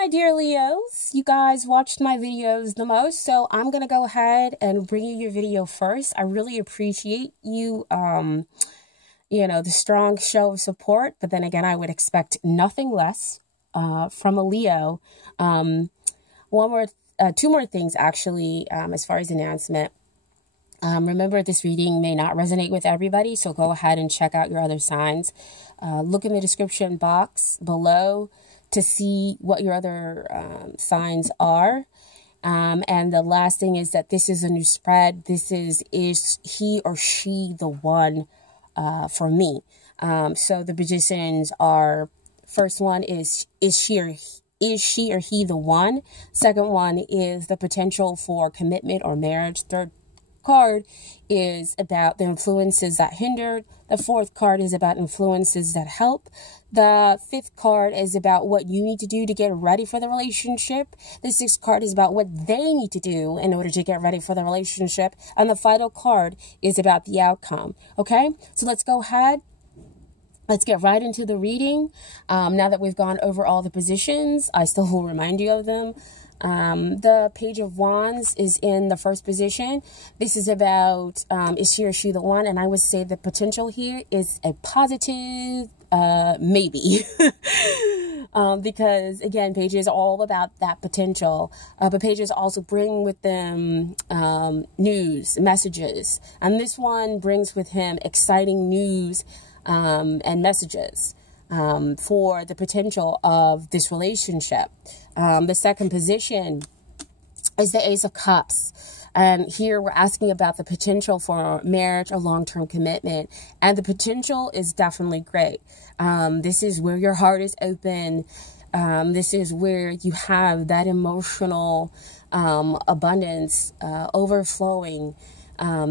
my dear Leos. You guys watched my videos the most, so I'm going to go ahead and bring you your video first. I really appreciate you, the strong show of support, but then again, I would expect nothing less from a Leo. Two more things, actually, as far as announcement. Remember, this reading may not resonate with everybody, so go ahead and check out your other signs. Look in the description box below to see what your other signs are. And the last thing is that this is a new spread. This is he or she the one for me? So the positions are, first one is she or he the one? Second one is the potential for commitment or marriage. Third card is about the influences that hindered. The fourth card is about influences that help. The fifth card is about what you need to do to get ready for the relationship. The sixth card is about what they need to do in order to get ready for the relationship. And the final card is about the outcome. Okay, so let's go ahead. Let's get right into the reading. Now that we've gone over all the positions, I still will remind you of them. The Page of Wands is in the first position. This is about, is he or she the one? And I would say the potential here is a positive, maybe. Because again, pages are all about that potential. But pages also bring with them, news, messages. And this one brings with him exciting news, and messages. For the potential of this relationship. The second position is the Ace of Cups. And here we're asking about the potential for marriage or long-term commitment. And the potential is definitely great. This is where your heart is open. This is where you have that emotional abundance overflowing.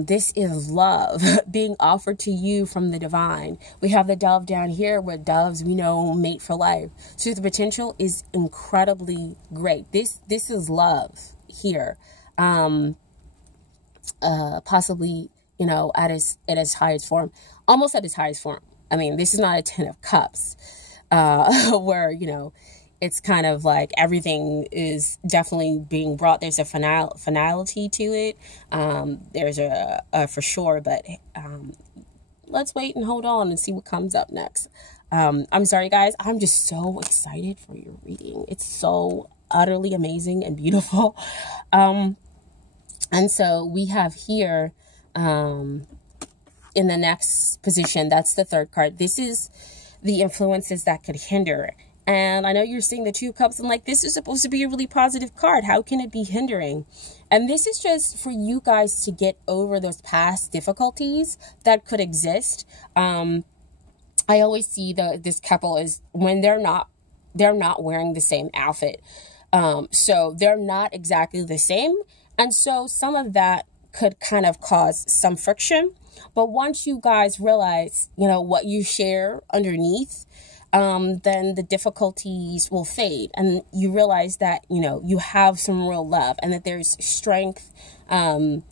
This is love being offered to you from the divine. We have the dove down here where doves, we know, mate for life. So the potential is incredibly great. This is love here. Possibly, at its highest form, almost at its highest form. I mean, this is not a 10 of cups, where, it's kind of like everything is definitely being brought. There's a finality to it. There's a for sure, but let's wait and hold on and see what comes up next. I'm sorry, guys. I'm just so excited for your reading. It's so utterly amazing and beautiful. And so we have here in the next position, that's the third card. This is the influences that could hinder. And I know you're seeing the Two of Cups. I'm like, this is supposed to be a really positive card. How can it be hindering? And this is just for you guys to get over those past difficulties that could exist. I always see this couple is when they're not wearing the same outfit. So they're not exactly the same. And so some of that could kind of cause some friction. But once you guys realize, what you share underneath, then the difficulties will fade and you realize that, you have some real love and that there's strength, and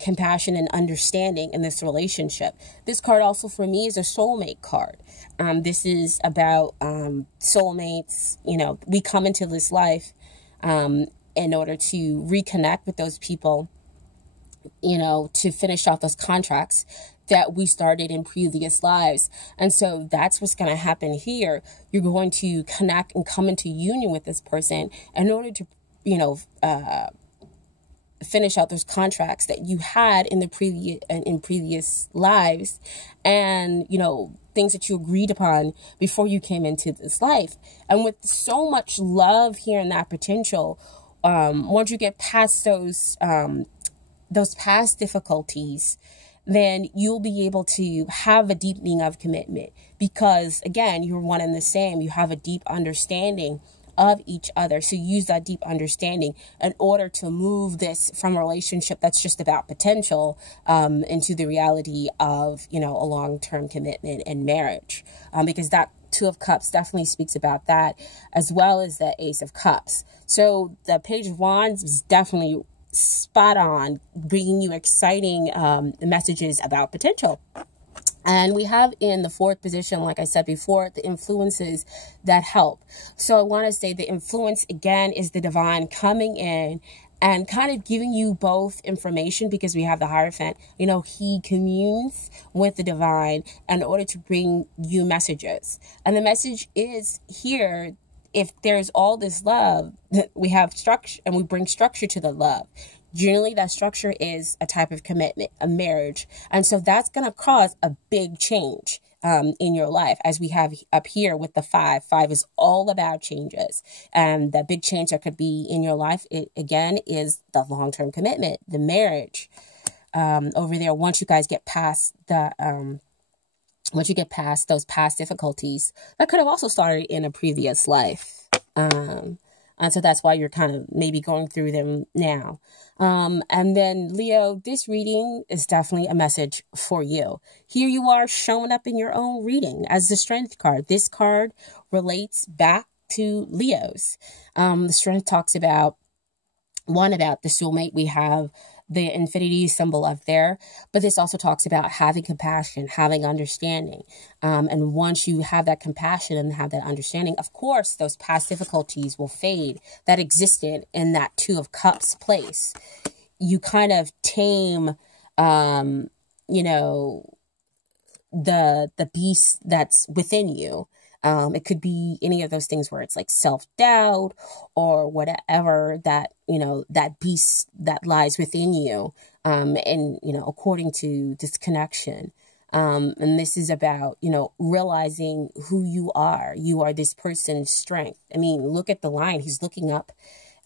compassion and understanding in this relationship. This card also for me is a soulmate card. This is about, soulmates. We come into this life, in order to reconnect with those people, to finish off those contracts that we started in previous lives. And so that's what's going to happen here. You're going to connect and come into union with this person in order to, finish out those contracts that you had in the previous lives, and, things that you agreed upon before you came into this life. And with so much love here in that potential, once you get past those past difficulties, then you'll be able to have a deepening of commitment because, again, you're one and the same. You have a deep understanding of each other. So use that deep understanding in order to move this from a relationship that's just about potential into the reality of, a long-term commitment and marriage. Because that Two of Cups definitely speaks about that, as well as the Ace of Cups. So the Page of Wands is definitely spot on, bringing you exciting messages about potential. And we have in the fourth position, like I said before, the influences that help. So I want to say the influence, again, is the divine coming in and kind of giving you both information, because we have the Hierophant. You know, he communes with the divine in order to bring you messages. And the message is here, if there's all this love, we have structure, and we bring structure to the love. Generally, that structure is a type of commitment, a marriage. And so that's going to cause a big change in your life, as we have up here with the 5. 5 is all about changes. And the big change that could be in your life, again, is the long-term commitment, the marriage. Over there, once you guys get past once you get past those past difficulties, that could have also started in a previous life. And so that's why you're kind of maybe going through them now. And then, Leo, this reading is definitely a message for you. Here you are showing up in your own reading as the Strength card. This card relates back to Leos. The Strength talks about, about the soulmate. We have the infinity symbol up there, but this also talks about having compassion, having understanding. And once you have that compassion and have that understanding, of course, those past difficulties will fade that existed in that 2 of Cups place. You kind of tame, you know, the beast that's within you. It could be any of those things where it's like self-doubt or whatever that, you know, that beast that lies within you. And, you know, according to this connection. And this is about, you know, realizing who you are. You are this person's strength. I mean, look at the line. He's looking up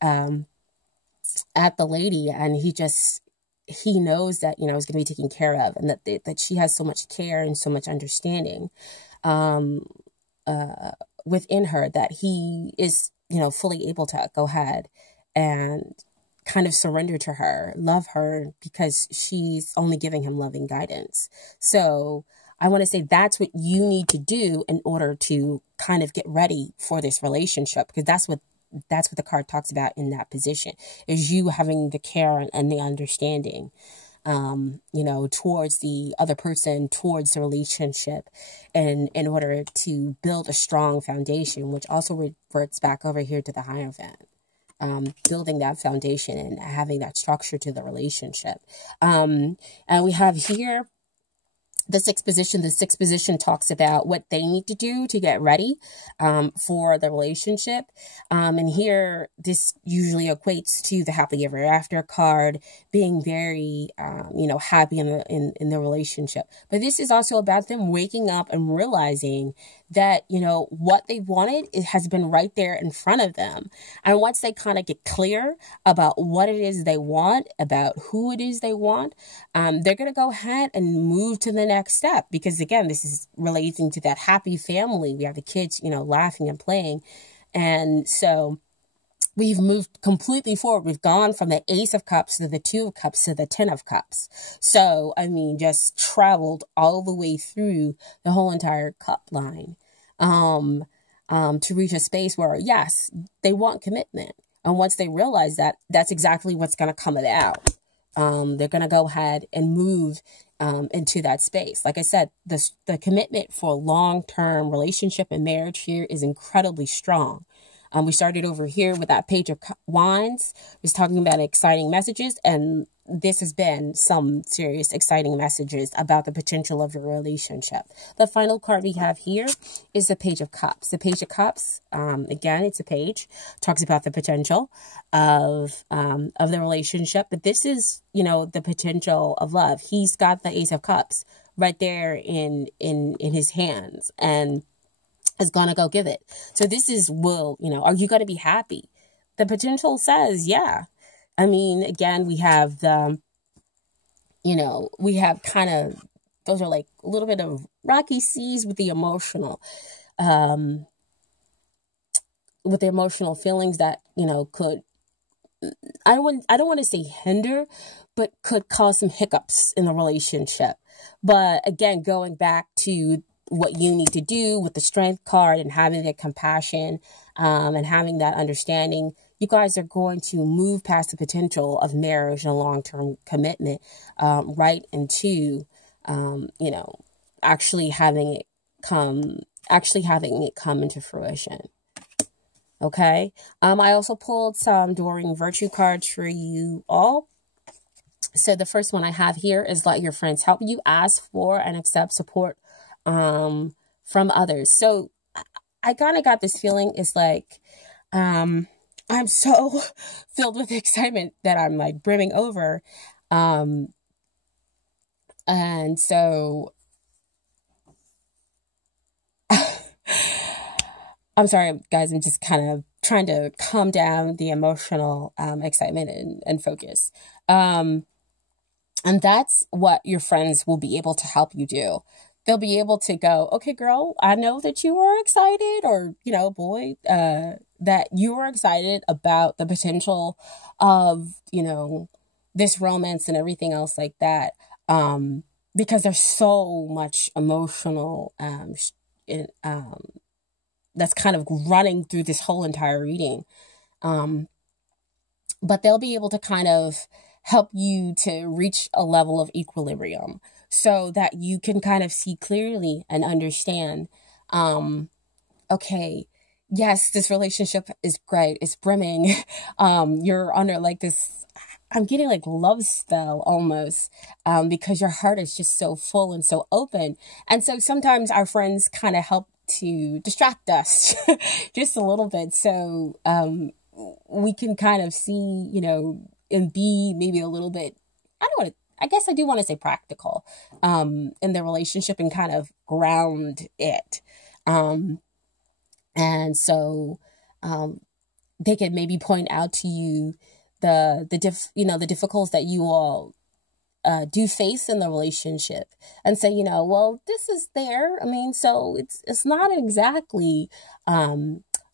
at the lady, and he knows that, you know, is going to be taken care of, and that she has so much care and so much understanding within her, that he is, you know, fully able to go ahead and kind of surrender to her, love her, because she's only giving him loving guidance. So I want to say that's what you need to do in order to kind of get ready for this relationship, because that's what the card talks about in that position, is you having the care and the understanding, you know, towards the other person, towards the relationship, and in order to build a strong foundation, which also reverts back over here to the Hierophant. Building that foundation and having that structure to the relationship. And we have here the 6th position. The 6th position talks about what they need to do to get ready for the relationship. And here, this usually equates to the happily ever after card, being very, you know, happy in the relationship. But this is also about them waking up and realizing that, you know, what they wanted, it has been right there in front of them. And once they kind of get clear about what it is they want, about who it is they want, they're going to go ahead and move to the next step. Because again, this is relating to that happy family. We have the kids, you know, laughing and playing. And so we've moved completely forward. We've gone from the Ace of Cups to the 2 of Cups to the 10 of Cups. So, I mean, just traveled all the way through the whole entire cup line to reach a space where, yes, they want commitment. And once they realize that, that's exactly what's going to come about. They're going to go ahead and move into that space. Like I said, the commitment for a long-term relationship and marriage here is incredibly strong. We started over here with that Page of Wands. We're talking about exciting messages, and this has been some serious exciting messages about the potential of your relationship. The final card we have here is the Page of Cups. The Page of Cups, again, it's a page, talks about the potential of the relationship, but this is, you know, the potential of love. He's got the Ace of Cups right there in his hands, and is going to go give it. So this is, you know, are you going to be happy? The potential says, yeah. I mean, again, we have the, you know, we have kind of, those are like a little bit of rocky seas with the emotional feelings that, you know, could, I don't want to say hinder, but could cause some hiccups in the relationship. But again, going back to what you need to do with the Strength card and having the compassion and having that understanding, you guys are going to move past the potential of marriage and long-term commitment right into, you know, actually having it come into fruition. Okay. I also pulled some Enduring Virtue cards for you all. So the first one I have here is let your friends help you. Ask for and accept support from others. So I kind of got this feeling, it's like I'm so filled with excitement that I'm like brimming over. And so I'm sorry, guys, I'm just kind of trying to calm down the emotional excitement and focus. And that's what your friends will be able to help you do. They'll be able to go, okay, girl, I know that you are excited, or, you know, boy, that you are excited about the potential of, you know, this romance and everything else like that. Because there's so much emotional, that's kind of running through this whole entire reading. But they'll be able to kind of help you to reach a level of equilibrium so that you can kind of see clearly and understand, okay, yes, this relationship is great. It's brimming. You're under like this, I'm getting like love spell almost, because your heart is just so full and so open. And so sometimes our friends kind of help to distract us just a little bit. So, we can kind of see, you know, and be maybe a little bit, I guess I do want to say practical, in the relationship and kind of ground it. And so, they can maybe point out to you the difficulties that you all do face in the relationship, and say, you know, well, this is there. I mean, so it's not exactly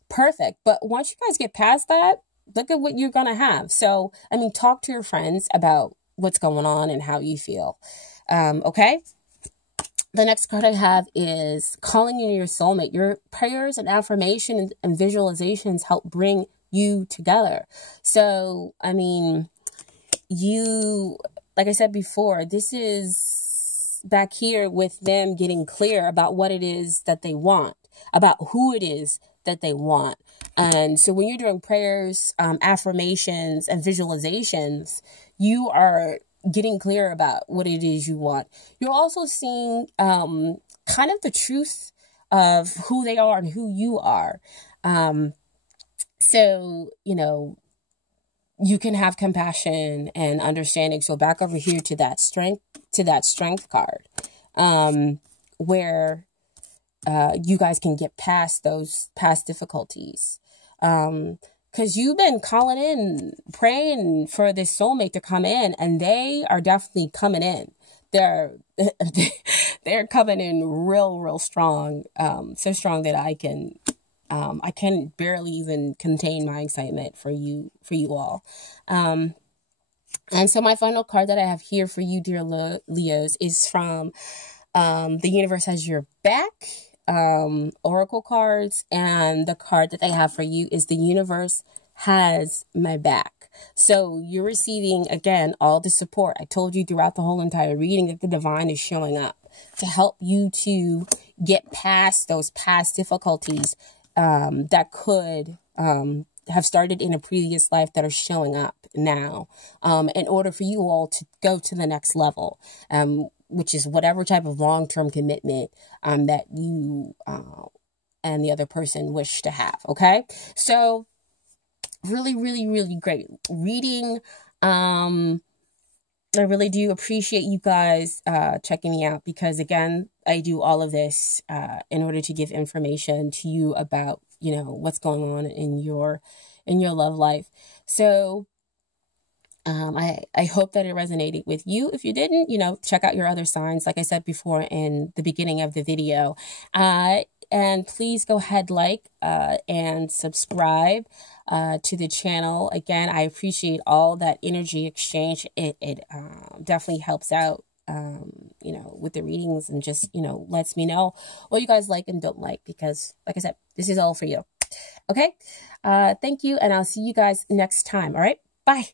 perfect, but once you guys get past that, look at what you're gonna have. So, I mean, talk to your friends about what's going on and how you feel. Okay. The next card I have is calling in your soulmate. Your prayers and affirmations and visualizations help bring you together. So, I mean, like I said before, this is back here with them getting clear about what it is that they want, about who it is that they want. And so when you're doing prayers, affirmations, and visualizations, you are getting clear about what it is you want. You're also seeing kind of the truth of who they are and who you are. So, you know, you can have compassion and understanding. So back over here to that strength card, where you guys can get past those past difficulties. Because you've been calling in, praying for this soulmate to come in, and they are definitely coming in. They're coming in real strong, so strong that I can barely even contain my excitement for you all. And so my final card that I have here for you, dear Leos, is from The Universe Has Your Back, oracle cards, and the card that they have for you is The Universe Has My Back. So you're receiving, again, all the support. I told you throughout the whole entire reading that the divine is showing up to help you to get past those past difficulties that could have started in a previous life that are showing up now, in order for you all to go to the next level, which is whatever type of long-term commitment that you and the other person wish to have. Okay, so really great reading. I really do appreciate you guys checking me out, because again, I do all of this in order to give information to you about, you know, what's going on in your love life. So I hope that it resonated with you. If you didn't, you know, check out your other signs, like I said before in the beginning of the video. And please go ahead, and subscribe to the channel. Again, I appreciate all that energy exchange. It definitely helps out, you know, with the readings, and just, you know, lets me know what you guys like and don't like, because like I said, this is all for you. Okay. Thank you. And I'll see you guys next time. All right. Bye.